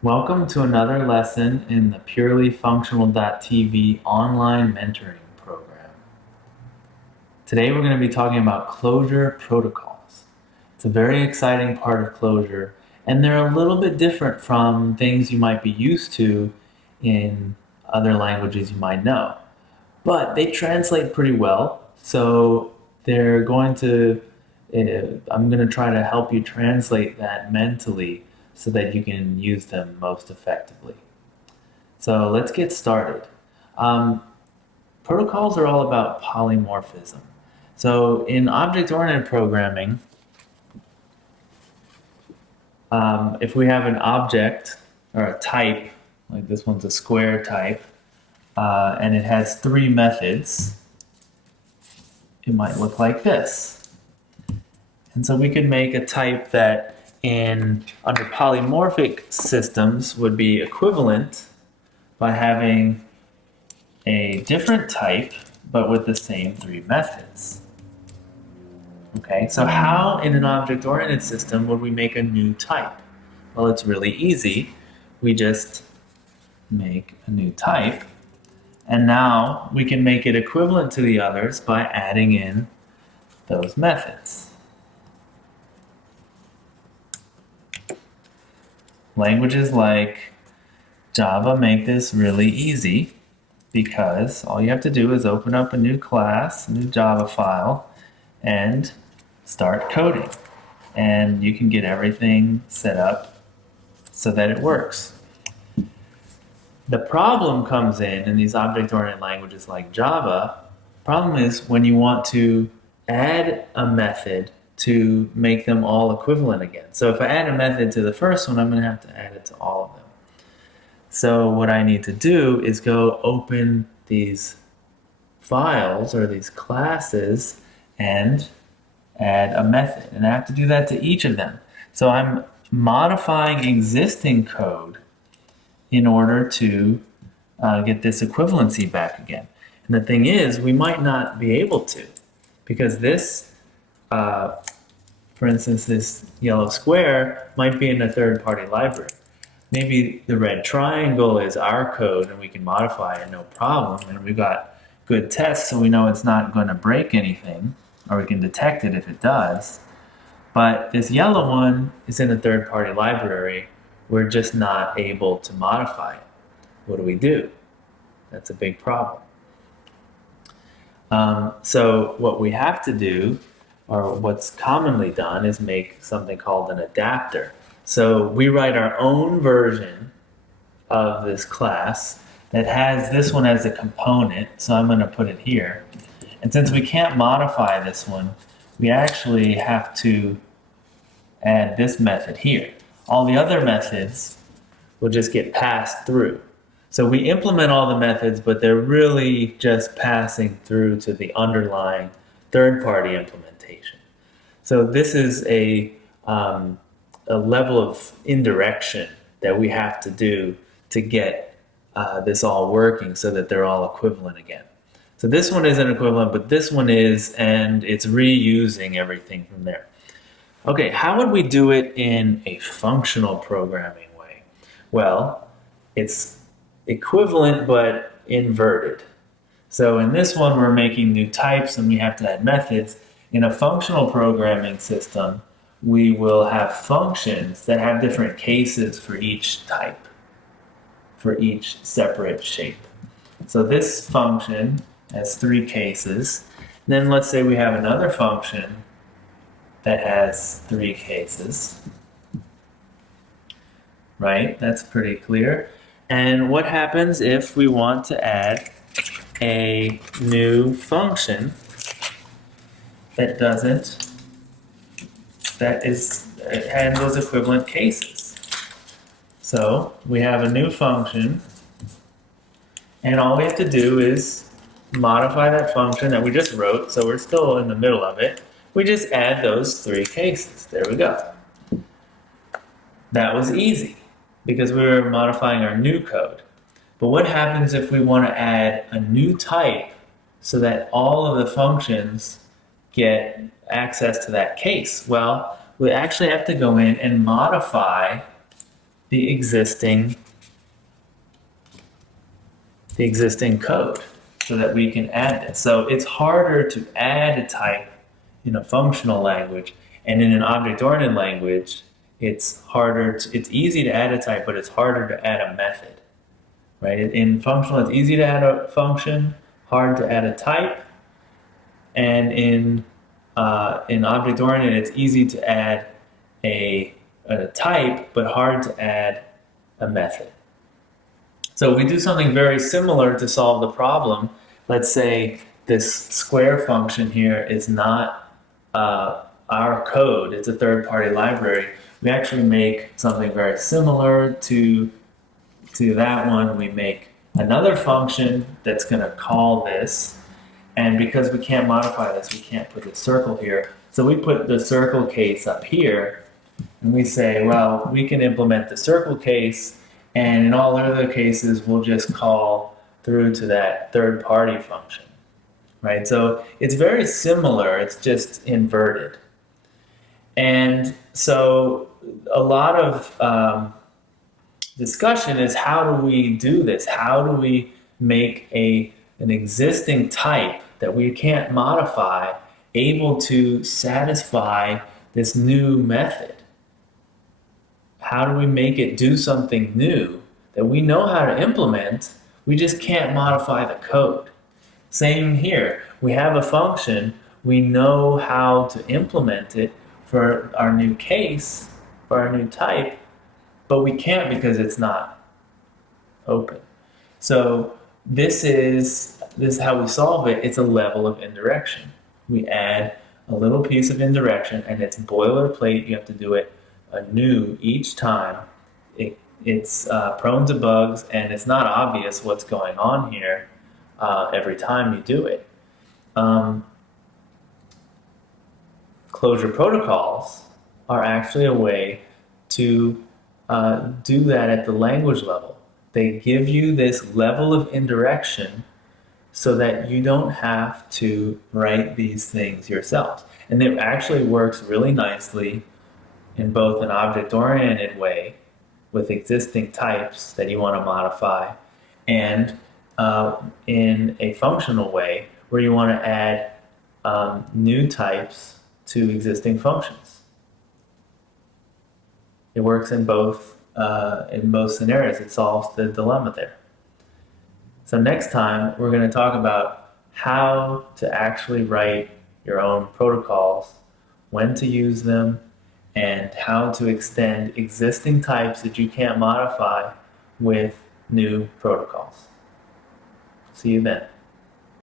Welcome to another lesson in the Purely Functional.tv online mentoring program. Today we're going to be talking about Clojure protocols. It's a very exciting part of Clojure, and they're a little bit different from things you might be used to in other languages you might know. But they translate pretty well, so they're going to I'm going to try to help you translate that mentally so that you can use them most effectively. So let's get started. Um, Protocols are all about polymorphism. So in object-oriented programming, if we have an object or a type, like this one's a square type, and it has three methods, it might look like this. And so we could make a type that under polymorphic systems would be equivalent by having a different type but with the same three methods. Okay, so how in an object-oriented system would we make a new type? Well, it's really easy. We just make a new type, and now we can make it equivalent to the others by adding in those methods. Languages like Java make this really easy because all you have to do is open up a new class, a new Java file, and start coding. And you can get everything set up so that it works. The problem comes in these object-oriented languages like Java. Problem is when you want to add a method to make them all equivalent again. So if I add a method to the first one, I'm going to have to add it to all of them. So what I need to do is go open these files or these classes and add a method. And I have to do that to each of them. So I'm modifying existing code in order to get this equivalency back again. And the thing is, we might not be able to, because this, for instance, this yellow square might be in a third-party library. Maybe the red triangle is our code and we can modify it no problem, and we've got good tests so we know it's not going to break anything, or we can detect it if it does. But this yellow one is in a third-party library. We're just not able to modify it. What do we do? That's a big problem. So what we have to do, or what's commonly done, is make something called an adapter. So we write our own version of this class that has this one as a component, so I'm going to put it here. And since we can't modify this one, we actually have to add this method here. All the other methods will just get passed through. So we implement all the methods, but they're really just passing through to the underlying third-party implementation. So this is a level of indirection that we have to do to get this all working so that they're all equivalent again. So this one isn't equivalent, but this one is, and it's reusing everything from there. Okay, how would we do it in a functional programming way? Well, it's equivalent but inverted. So in this one, we're making new types and we have to add methods. In a functional programming system, we will have functions that have different cases for each type, for each separate shape. So this function has three cases. And then let's say we have another function that has three cases. Right? That's pretty clear. And what happens if we want to add a new function that handles equivalent cases? So we have a new function, and all we have to do is modify that function that we just wrote, so we're still in the middle of it. We just add those three cases. There we go. That was easy because we were modifying our new code. But what happens if we want to add a new type so that all of the functions get access to that case? Well, we actually have to go in and modify the existing code so that we can add this. So it's harder to add a type in a functional language, and in an object-oriented language, it's easy to add a type, but it's harder to add a method, right? In functional, it's easy to add a function, hard to add a type, and in object-oriented, it's easy to add a type, but hard to add a method. So we do something very similar to solve the problem. Let's say this square function here is not our code, it's a third-party library. We actually make something very similar to that one. We make another function that's going to call this, and because we can't modify this, we can't put the circle here. So we put the circle case up here, and we say, well, we can implement the circle case, and in all other cases, we'll just call through to that third-party function, right? So it's very similar, it's just inverted. And so a lot of discussion is, how do we do this? How do we make an existing type that we can't modify able to satisfy this new method? How do we make it do something new that we know how to implement, we just can't modify the code? Same here. We have a function, we know how to implement it for our new case, for our new type, but we can't because it's not open. So this is how we solve it. It's a level of indirection. We add a little piece of indirection, and it's boilerplate. You have to do it anew each time. It's prone to bugs, and it's not obvious what's going on here every time you do it. Clojure protocols are actually a way to do that at the language level. They give you this level of indirection so that you don't have to write these things yourself. And it actually works really nicely in both an object-oriented way with existing types that you want to modify, and in a functional way where you want to add new types to existing functions. It works in both scenarios. It solves the dilemma there. So next time we're going to talk about how to actually write your own protocols, when to use them, and how to extend existing types that you can't modify with new protocols. See you then.